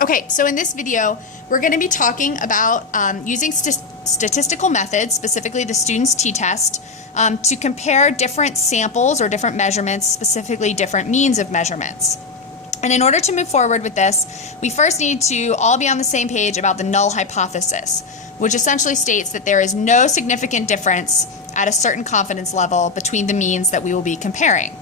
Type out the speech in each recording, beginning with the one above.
Okay, so in this video, we're going to be talking about using statistical methods, specifically the student's t-test, to compare different samples or different measurements, specifically different means of measurements. And in order to move forward with this, we first need to all be on the same page about the null hypothesis, which essentially states that there is no significant difference at a certain confidence level between the means that we will be comparing.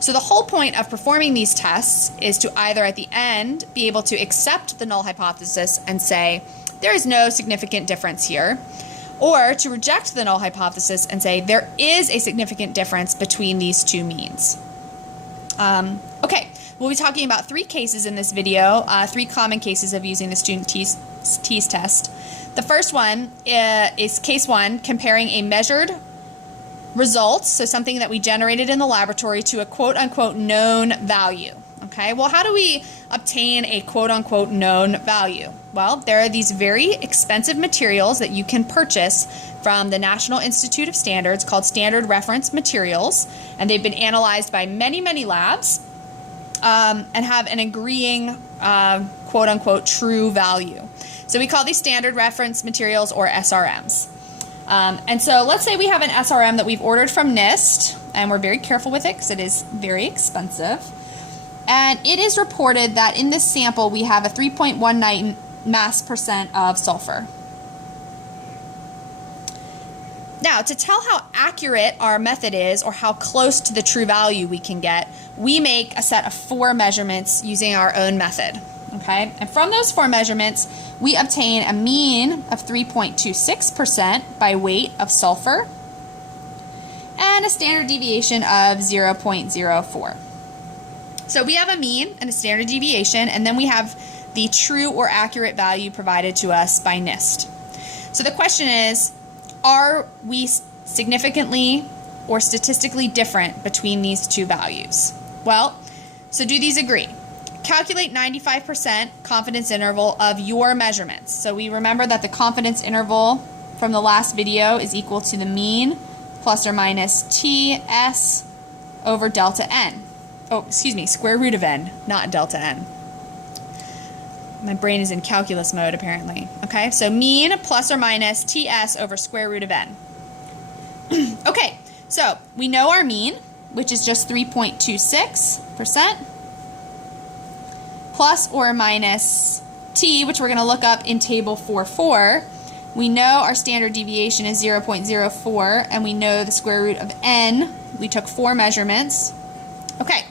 So the whole point of performing these tests is to either at the end be able to accept the null hypothesis and say there is no significant difference here, or to reject the null hypothesis and say there is a significant difference between these two means. Okay, we'll be talking about three cases in this video, three common cases of using the student t-test. The first one is case one, comparing a measured results, so something that we generated in the laboratory, to a quote-unquote known value. Okay, well, how do we obtain a quote-unquote known value? Well, there are these very expensive materials that you can purchase from the National Institute of Standards called standard reference materials, and they've been analyzed by many, many labs and have an agreeing quote-unquote true value. So we call these standard reference materials, or SRMs. And so let's say we have an SRM that we've ordered from NIST, and we're very careful with it because it is very expensive. And it is reported that in this sample we have a 3.19 mass percent of sulfur. Now, to tell how accurate our method is, or how close to the true value we can get, we make a set of 4 measurements using our own method. Okay, and from those 4 measurements, we obtain a mean of 3.26% by weight of sulfur and a standard deviation of 0.04. So we have a mean and a standard deviation, and then we have the true or accurate value provided to us by NIST. So the question is, are we significantly or statistically different between these two values? Well, so do these agree? Calculate 95% confidence interval of your measurements. So we remember that the confidence interval from the last video is equal to the mean plus or minus TS over delta N. Oh, excuse me, square root of N, not delta N. My brain is in calculus mode apparently. Okay, so mean plus or minus TS over square root of N. Okay, so we know our mean, which is just 3.26%. Plus or minus t, which we're going to look up in table 4.4. We know our standard deviation is 0.04, and we know the square root of n. We took 4 measurements. Okay,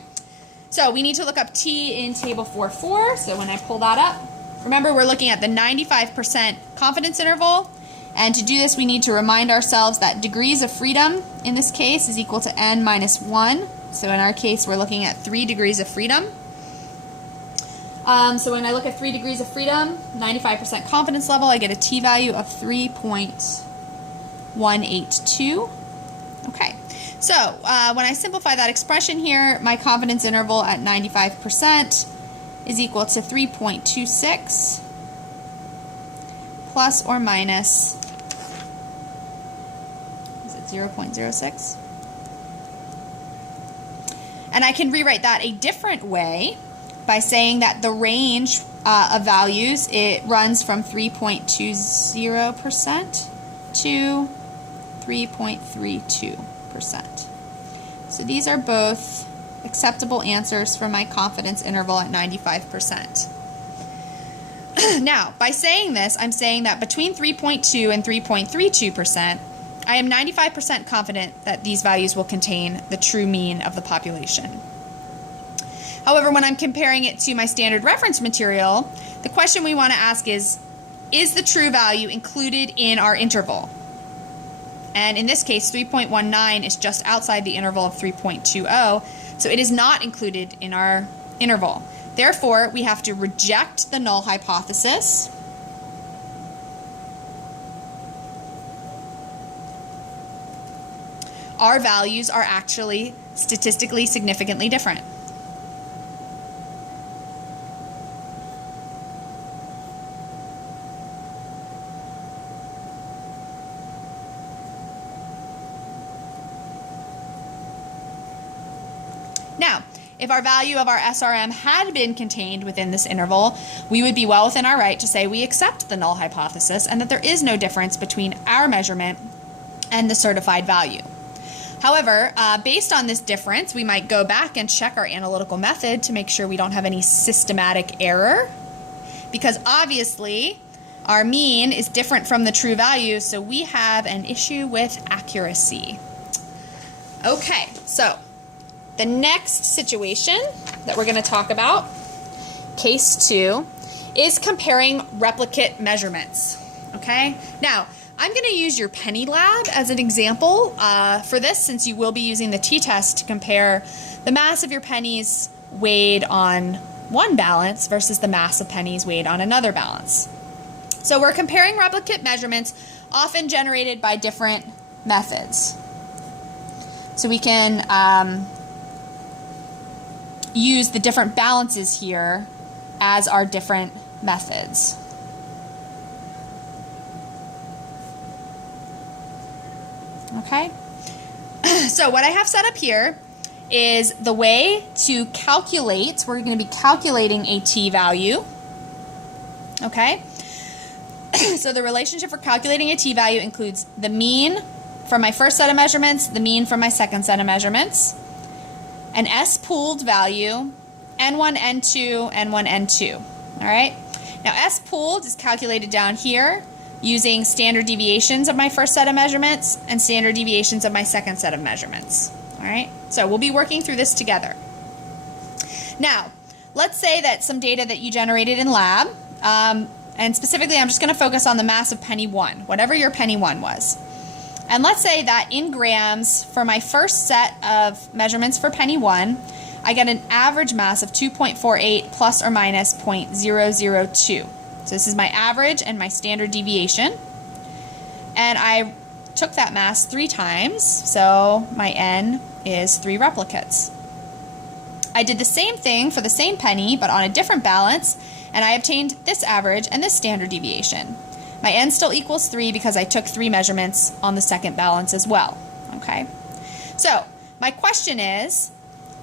so we need to look up t in table 4.4, so when I pull that up, remember we're looking at the 95% confidence interval, and to do this we need to remind ourselves that degrees of freedom in this case is equal to n minus 1, so in our case we're looking at 3 degrees of freedom. So when I look at 3 degrees of freedom, 95% confidence level, I get a t-value of 3.182. Okay, so when I simplify that expression here, my confidence interval at 95% is equal to 3.26 plus or minus, is it 0.06? And I can rewrite that a different way by saying that the range of values, it runs from 3.20% to 3.32%. So these are both acceptable answers for my confidence interval at 95%. Now, by saying this, I'm saying that between 3.2 and 3.32%, I am 95% confident that these values will contain the true mean of the population. However, when I'm comparing it to my standard reference material, the question we want to ask is the true value included in our interval? And in this case, 3.19 is just outside the interval of 3.20, so it is not included in our interval. Therefore, we have to reject the null hypothesis. Our values are actually statistically significantly different. Now, if our value of our SRM had been contained within this interval, we would be well within our right to say we accept the null hypothesis and that there is no difference between our measurement and the certified value. However, based on this difference, we might go back and check our analytical method to make sure we don't have any systematic error, because obviously our mean is different from the true value, so we have an issue with accuracy. Okay, so the next situation that we're going to talk about, case 2, is comparing replicate measurements. Okay, now I'm going to use your Penny Lab as an example for this, since you will be using the t-test to compare the mass of your pennies weighed on one balance versus the mass of pennies weighed on another balance. So we're comparing replicate measurements often generated by different methods. So we can use the different balances here as our different methods. Okay, so what I have set up here is the way to calculate. We're going to be calculating a t-value. Okay, so the relationship for calculating a t-value includes the mean from my first set of measurements, the mean from my second set of measurements, an S pooled value, N1, N2, N1, N2. All right, now S pooled is calculated down here using standard deviations of my first set of measurements and standard deviations of my second set of measurements. All right, so we'll be working through this together. Now, let's say that some data that you generated in lab, and specifically I'm just going to focus on the mass of penny 1, whatever your penny 1 was. And let's say that in grams for my first set of measurements for penny 1, I get an average mass of 2.48 plus or minus 0.002. So this is my average and my standard deviation. And I took that mass 3 times, so my N is 3 replicates. I did the same thing for the same penny, but on a different balance, and I obtained this average and this standard deviation. My N still equals 3 because I took 3 measurements on the second balance as well. Okay, so my question is,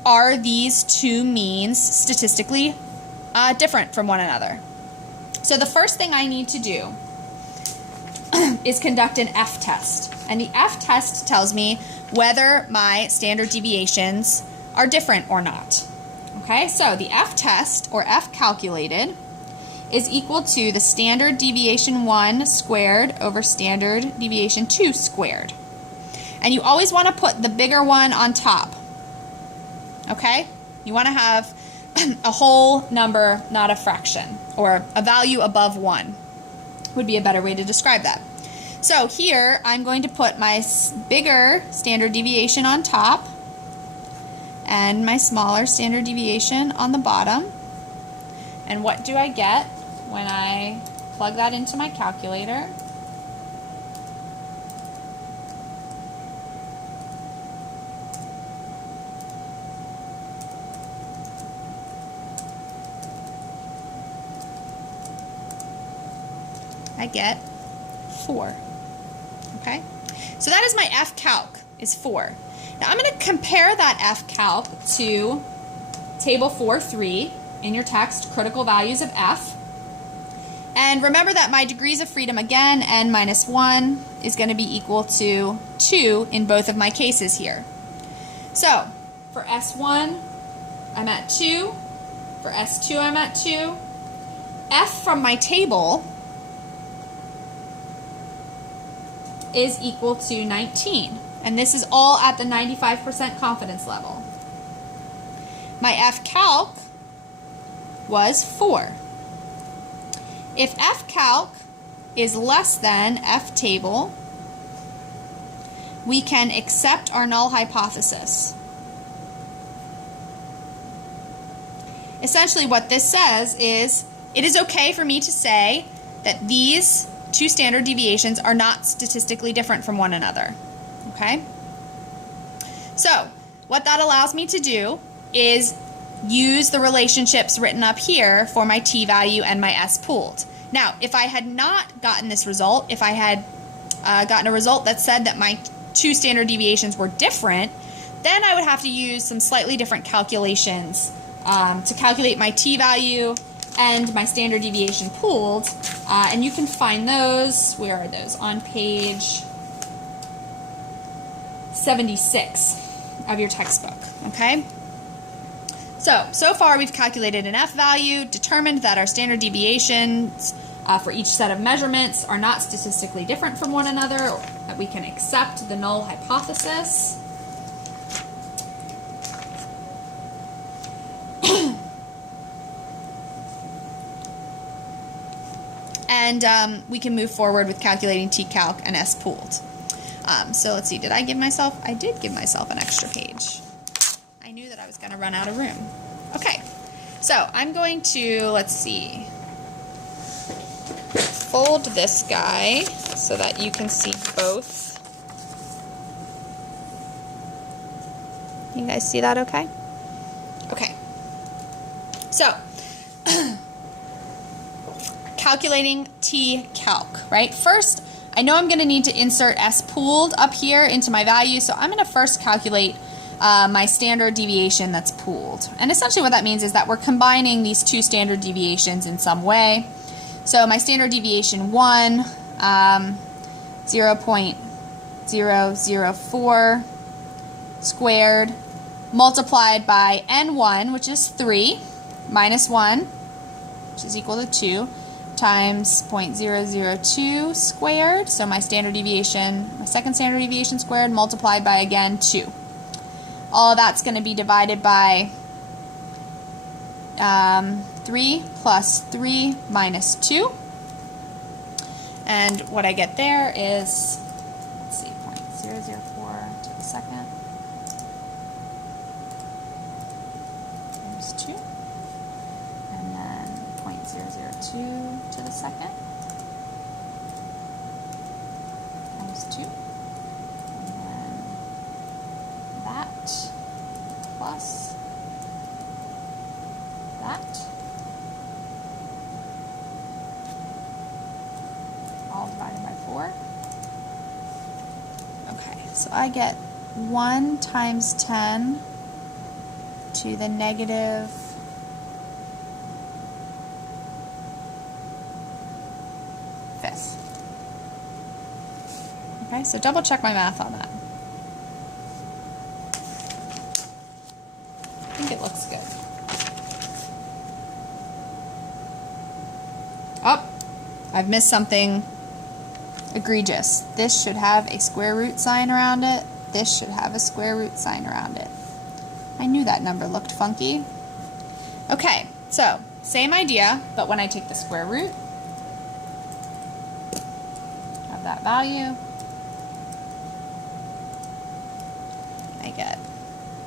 are these two means statistically different from one another? So the first thing I need to do is conduct an F-test. And the F-test tells me whether my standard deviations are different or not. Okay, so the F-test, or F-calculated, is equal to the standard deviation 1 squared over standard deviation 2 squared. And you always want to put the bigger one on top. Okay? You want to have a whole number, not a fraction, or a value above 1 would be a better way to describe that. So here I'm going to put my bigger standard deviation on top and my smaller standard deviation on the bottom. And what do I get when I plug that into my calculator? I get 4. Okay, so that is my F calc, is 4. Now I'm going to compare that F calc to table 4.3 in your text, critical values of F. And remember that my degrees of freedom, again, n minus 1, is going to be equal to 2 in both of my cases here. So for S1, I'm at 2. For S2, I'm at 2. F from my table is equal to 19. And this is all at the 95% confidence level. My F calc was 4. If F calc is less than F table, we can accept our null hypothesis. Essentially what this says is it is okay for me to say that these two standard deviations are not statistically different from one another. Okay? So, what that allows me to do is use the relationships written up here for my t-value and my S pooled. Now, if I had not gotten this result, if I had gotten a result that said that my two standard deviations were different, Then I would have to use some slightly different calculations to calculate my t-value and my standard deviation pooled. And you can find those, where are those? On page 76 of your textbook, okay? So far we've calculated an F value, determined that our standard deviations for each set of measurements are not statistically different from one another, that we can accept the null hypothesis. And we can move forward with calculating t-calc and s-pooled. So let's see, did I give myself? I did give myself an extra page. I knew that I was going to run out of room. Okay, so I'm going to, let's see, fold this guy so that you can see both. You guys see that okay? Okay, so calculating t-calc, right? First, I know I'm going to need to insert s-pooled up here into my value, so I'm going to first calculate my standard deviation that's pooled. And essentially what that means is that we're combining these two standard deviations in some way. So my standard deviation 1, 0.004 squared multiplied by n1, which is 3, minus 1, which is equal to 2, times 0.002 squared, so my standard deviation, my second standard deviation squared, multiplied by, again, 2. All of that's going to be divided by 3 plus 3 minus 2. And what I get there is, let's see, 0.004 to the second times 2. And then 0.002 to the second times 2. And then that plus that, all divided by 4. Okay, so I get 1 times 10 to the negative 5th. Okay, so double check my math on that. I think it looks good. Oh, I've missed something egregious. This should have a square root sign around it. This should have a square root sign around it. I knew that number looked funky. Okay, so same idea, but when I take the square root of that value, I get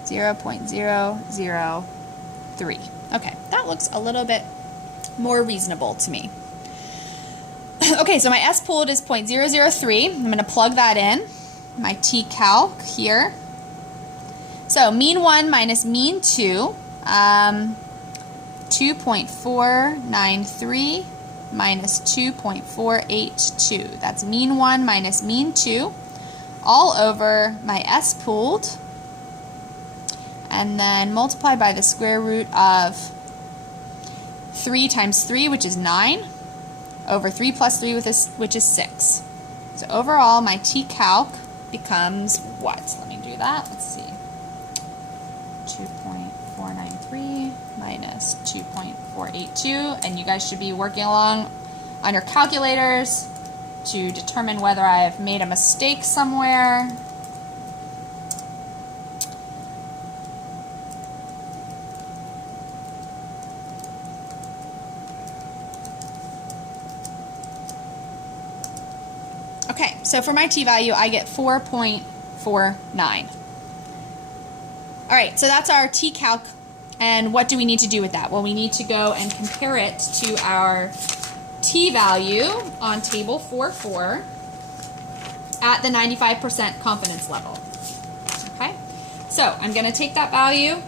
0.003. Okay, that looks a little bit more reasonable to me. Okay, so my S pooled is 0.003. I'm going to plug that in. My t-calc here. So mean 1 minus mean 2, 2.493 minus 2.482. That's mean 1 minus mean 2, all over my S pooled, and then multiply by the square root of 3 times 3, which is 9, over 3 plus 3, which is 6. So overall, my t-calc becomes what? Let me do that. Let's see. 2.493 minus 2.482. And you guys should be working along on your calculators to determine whether I've made a mistake somewhere. Okay, so for my t-value, I get 4.49. All right, so that's our t-calc, and what do we need to do with that? Well, we need to go and compare it to our t-value on table 4.4 at the 95% confidence level. Okay, so I'm going to take that value,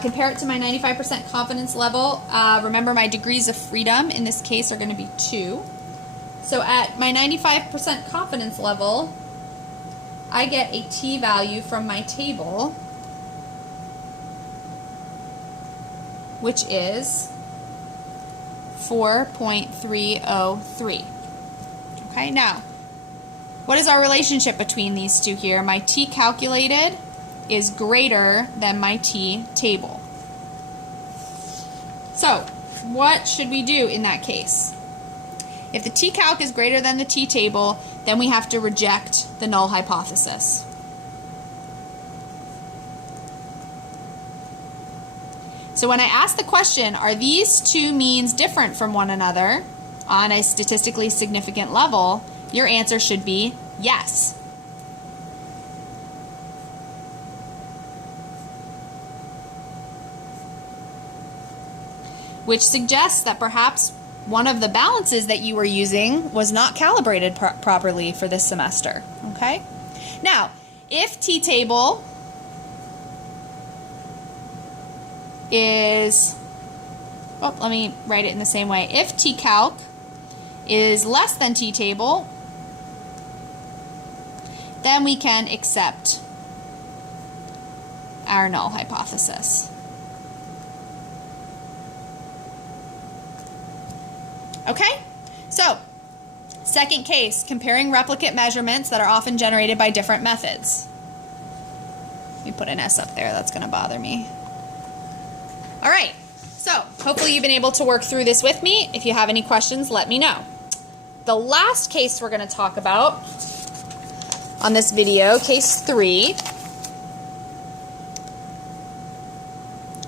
compare it to my 95% confidence level. Remember, my degrees of freedom in this case are going to be 2. So at my 95% confidence level, I get a t value from my table, which is 4.303. Okay, now, what is our relationship between these two here? My t calculated is greater than my t table. So, what should we do in that case? If the t-calc is greater than the t-table, then we have to reject the null hypothesis. So when I ask the question, are these two means different from one another on a statistically significant level, your answer should be yes. Which suggests that perhaps one of the balances that you were using was not calibrated properly for this semester. Okay? Now, if t-table is, let me write it in the same way. If t-calc is less than t-table, then we can accept our null hypothesis. Okay, so second case, comparing replicate measurements that are often generated by different methods. Let me put an S up there, that's going to bother me. All right, so hopefully you've been able to work through this with me. If you have any questions, let me know. The last case we're going to talk about on this video, case 3,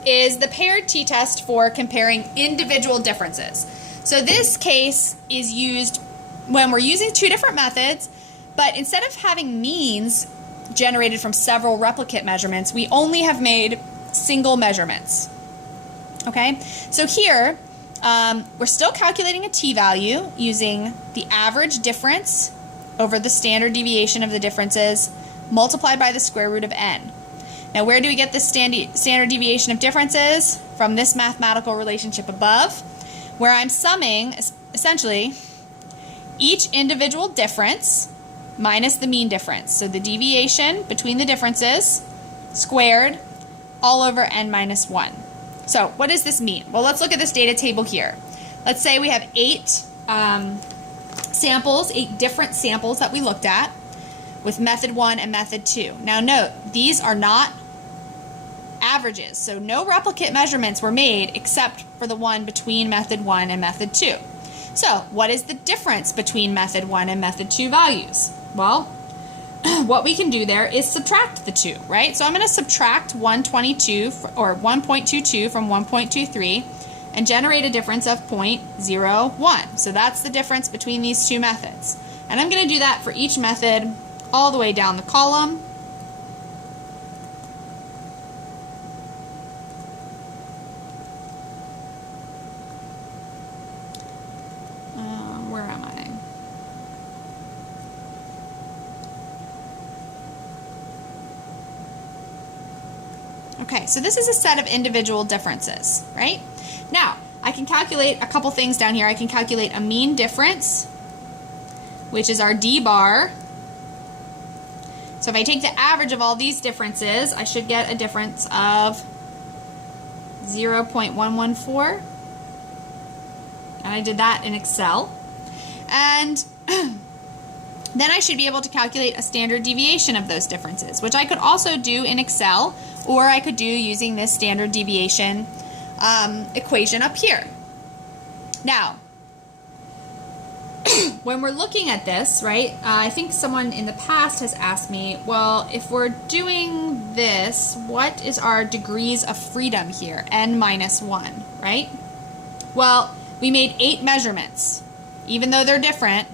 is the paired t-test for comparing individual differences. So this case is used when we're using two different methods, but instead of having means generated from several replicate measurements, we only have made single measurements. Okay, so here we're still calculating a t-value using the average difference over the standard deviation of the differences multiplied by the square root of n. Now, where do we get the standard deviation of differences? From this mathematical relationship above, where I'm summing, essentially, each individual difference minus the mean difference. So the deviation between the differences squared all over n minus 1. So what does this mean? Well, let's look at this data table here. Let's say we have 8 different samples that we looked at with method 1 and method 2. Now note, these are not averages, so no replicate measurements were made except for the one between method 1 and method 2. So what is the difference between method 1 and method 2 values? Well, what we can do there is subtract the 2, right? So I'm going to subtract 122 or 1.22 from 1.23 and generate a difference of 0.01. So that's the difference between these two methods. And I'm going to do that for each method all the way down the column. Where am I? Okay, so this is a set of individual differences, right? Now, I can calculate a couple things down here. I can calculate a mean difference, which is our d bar. So if I take the average of all these differences, I should get a difference of 0.114. And I did that in Excel. And then I should be able to calculate a standard deviation of those differences, which I could also do in Excel, or I could do using this standard deviation equation up here. Now, when we're looking at this, right, I think someone in the past has asked me, well, if we're doing this, what is our degrees of freedom here? N minus 1, right? Well, we made 8 measurements. Even though they're different,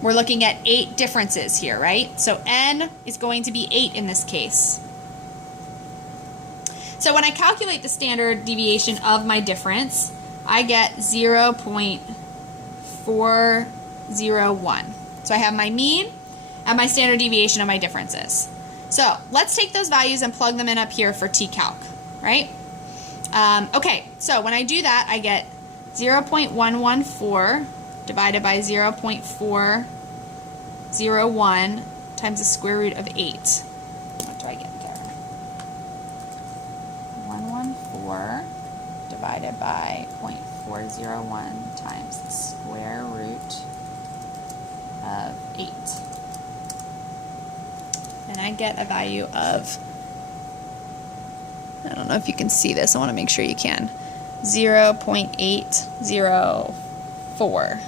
we're looking at 8 differences here, right? So n is going to be 8 in this case. So when I calculate the standard deviation of my difference, I get 0.401. So I have my mean and my standard deviation of my differences. So let's take those values and plug them in up here for t-calc, right? Okay, so when I do that, I get 0.114 divided by 0.401 0.01 times the square root of 8. What do I get there? 114 divided by 0.401 times the square root of 8. And I get a value of, I don't know if you can see this, I want to make sure you can, 0.804.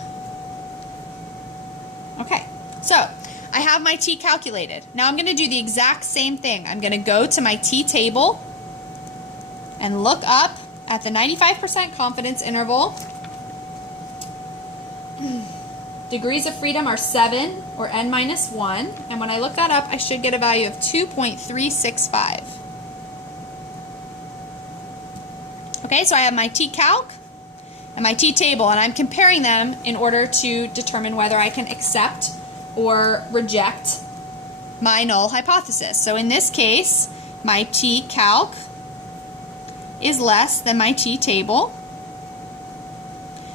Okay, so I have my t calculated. Now I'm going to do the exact same thing. I'm going to go to my t table and look up at the 95% confidence interval. Degrees of freedom are 7, or n minus 1. And when I look that up, I should get a value of 2.365. Okay, so I have my t-calc and my t-table, and I'm comparing them in order to determine whether I can accept or reject my null hypothesis. So in this case, my t-calc is less than my t-table.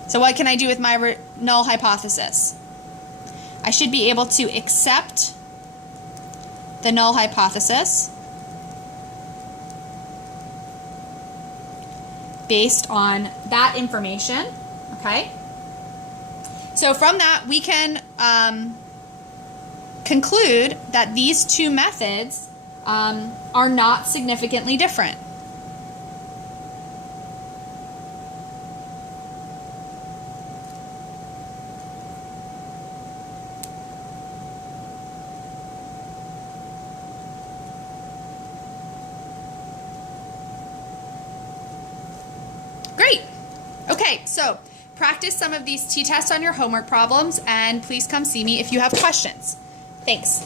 So what can I do with my null hypothesis? I should be able to accept the null hypothesis based on that information, okay? So from that, we can conclude that these two methods are not significantly different. Great. Okay, so practice some of these t-tests on your homework problems, and please come see me if you have questions. Thanks.